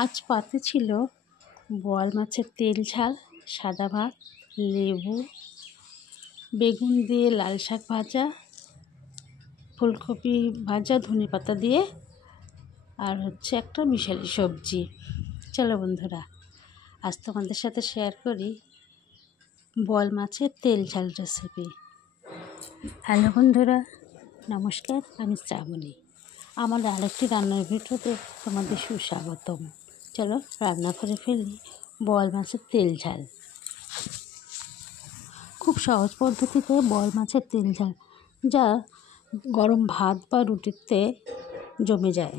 আজ পাতে ছিল বোয়াল মাছের তেল ঝাল, সাদা ভাত, লেবু, বেগুন দিয়ে লাল শাক ভাজা, ফুলকপি ভাজা ধনেপাতা দিয়ে, আর হচ্ছে একটা মিশালি সবজি। চলো বন্ধুরা, আজ তোমাদের সাথে শেয়ার করি বোয়াল মাছের তেল ঝাল রেসিপি। হ্যালো বন্ধুরা, নমস্কার, আমি শ্রাবণী। আমার আরেকটি রান্নার ভিডিওতে তোমাদের সুস্বাগতম। চলো রান্না করে ফেলি বোয়াল মাছের তেল ঝাল। খুব সহজ পদ্ধতিতে বোয়াল মাছের তেল ঝাল, যা গরম ভাত বা রুটিতে জমে যায়।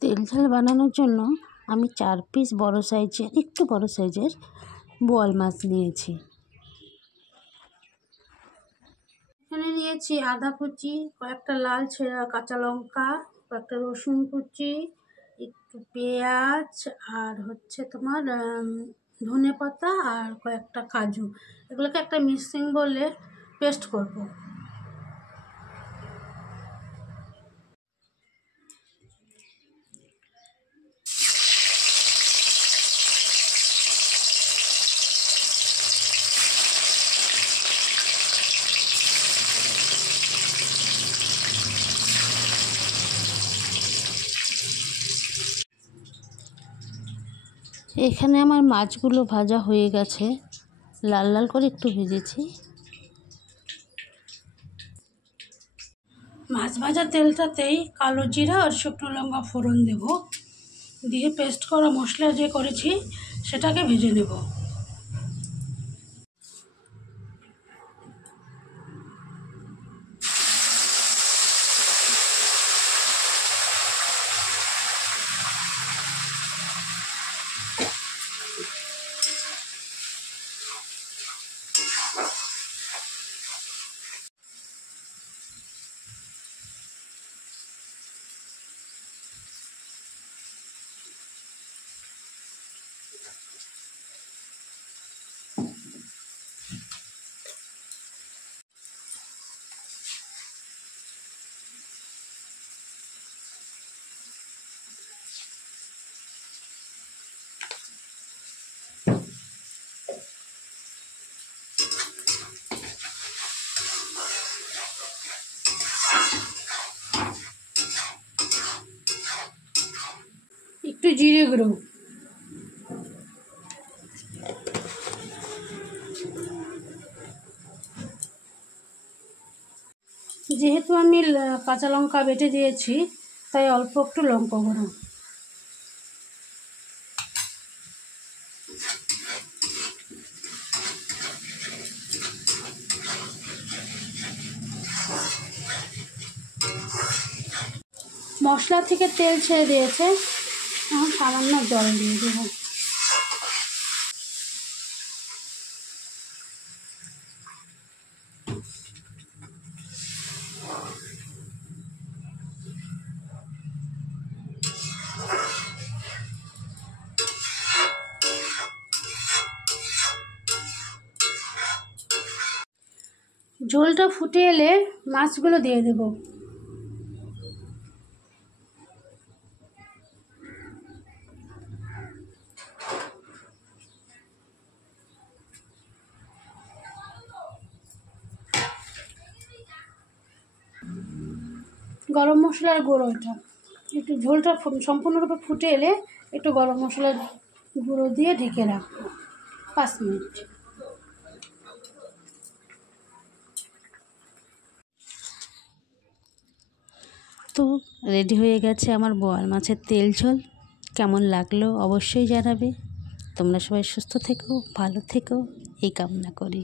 তেল ঝাল বানানোর জন্য আমি 4 পিস একটু বড় সাইজের বোয়াল মাছ নিয়েছি। এখানে নিয়েছি আদা কুচি, কয়েকটা লাল ছেঁড়া কাঁচা লঙ্কা, কয়েকটা রসুন কুচি, একটু পেঁয়াজ, আর হচ্ছে তোমার ধনেপাতা আর কয়েকটা কাজু। এগুলোকে একটা মিক্সিং বলে পেস্ট করব। এখানে আমার মাছগুলো ভাজা হয়ে গেছে, লাল লাল করে একটু ভেজেছি। মাছ ভাজা তেলটাতেই কালো জিরা আর শুকনো লঙ্কা ফোড়ন দেব, দিয়ে পেস্ট করা মশলা যে করেছি সেটাকে ভেজে নেব। একটু জিরে গুঁড়ো, যেহেতু আমি কাঁচা লঙ্কা বেটে দিয়েছি তাই অল্প একটু লঙ্কা গুঁড়ো, মশলা থেকে তেল ছেড়ে দিয়েছে, এখন সামান্য জল দিয়ে দেব। ঝোলটা ফুটে এলে মাছগুলো দিয়ে দেব। গরম মশলার গুঁড়ো, এটা একটু ঝোলটা সম্পূর্ণরূপে ফুটে এলে একটু গরম মশলার গুঁড়ো দিয়ে ঢেকে রাখবো 5 মিনিট। তো রেডি হয়ে গেছে আমার বোয়াল মাছের তেল ঝোল। কেমন লাগলো অবশ্যই জানাবে। তোমরা সবাই সুস্থ থেকো, ভালো থেকো, এই কামনা করি।